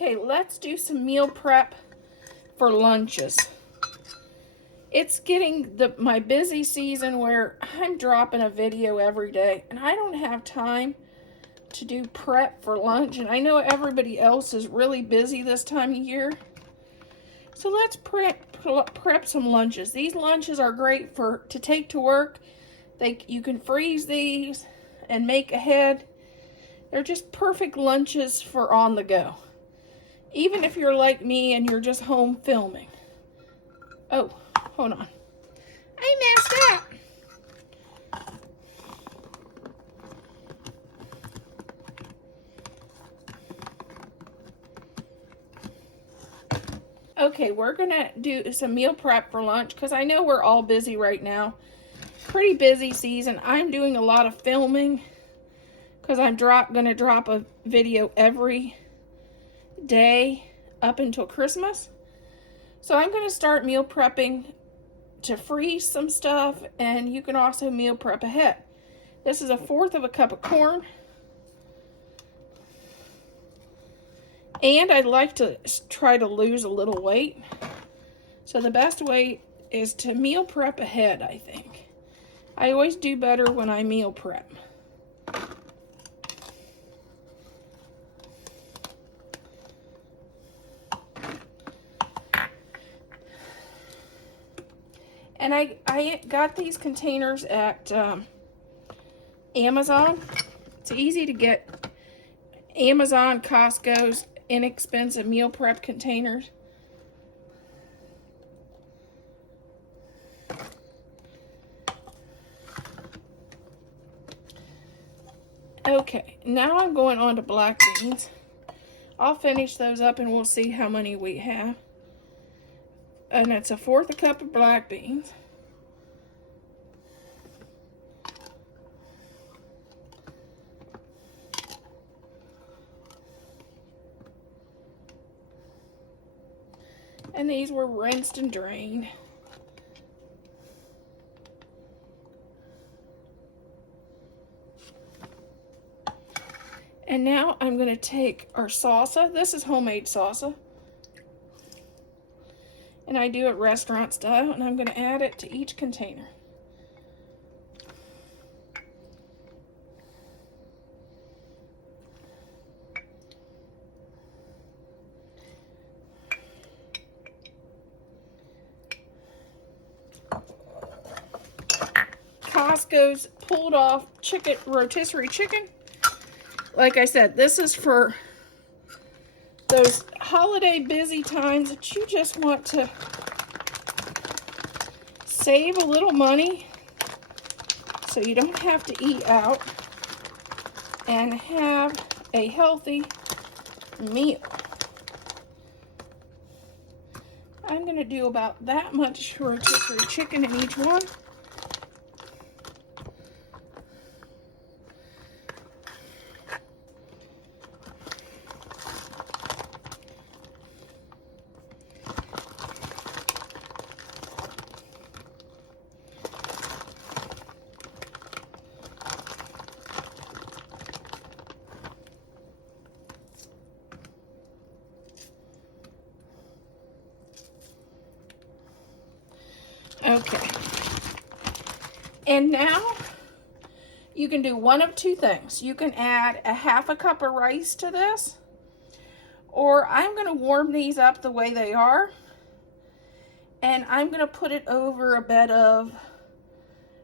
Okay, let's do some meal prep for lunches. It's getting my busy season where I'm dropping a video every day, and I don't have time to do prep for lunch, and I know everybody else is really busy this time of year. So let's prep some lunches. These lunches are great to take to work. You can freeze these and make ahead. They're just perfect lunches for on the go. Even if you're like me and you're just home filming. Oh, hold on. I messed up. Okay, we're gonna do some meal prep for lunch because I know we're all busy right now. Pretty busy season. I'm doing a lot of filming because I'm gonna drop a video every day up until Christmas. So I'm gonna start meal prepping to freeze some stuff, and you can also meal prep ahead. This is 1/4 of a cup of corn. And I'd like to try to lose a little weight. So the best way is to meal prep ahead, I think. I always do better when I meal prep. And I got these containers at Amazon. It's easy to get Amazon, Costco's inexpensive meal prep containers. Okay, now I'm going on to black beans. I'll finish those up and we'll see how many we have. And it's 1/4 a cup of black beans. And these were rinsed and drained. And now I'm going to take our salsa. This is homemade salsa. And I do it restaurant style, and I'm going to add it to each container. Costco's pulled off rotisserie chicken. Like I said, this is for those holiday busy times that you just want to save a little money so you don't have to eat out and have a healthy meal. I'm going to do about that much rotisserie chicken in each one. Okay, and now you can do one of two things. You can add 1/2 cup of rice to this, or I'm going to warm these up the way they are, and I'm going to put it over a bed of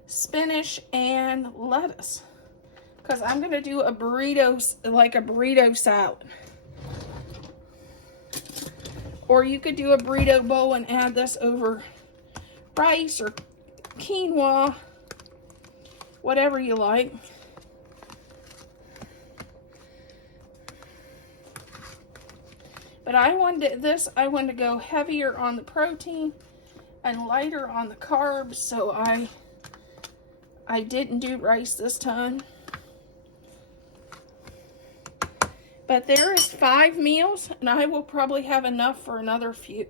spinach and lettuce, because I'm going to do a burrito, like a burrito salad. Or you could do a burrito bowl and add this over rice or quinoa, whatever you like. But I wanted to go heavier on the protein and lighter on the carbs, so I didn't do rice this time. But there is 5 meals, and I will probably have enough for another few.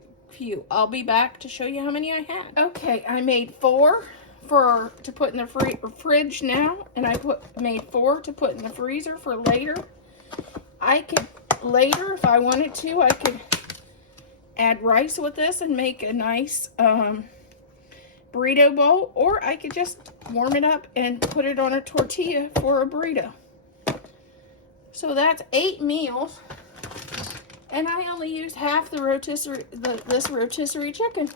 I'll be back to show you how many I had. Okay, I made 4 to put in the fridge now, and I made 4 to put in the freezer for later. I could later, if I wanted to, I could add rice with this and make a nice burrito bowl, or I could just warm it up and put it on a tortilla for a burrito. So that's 8 meals, and I only used half the this rotisserie chicken.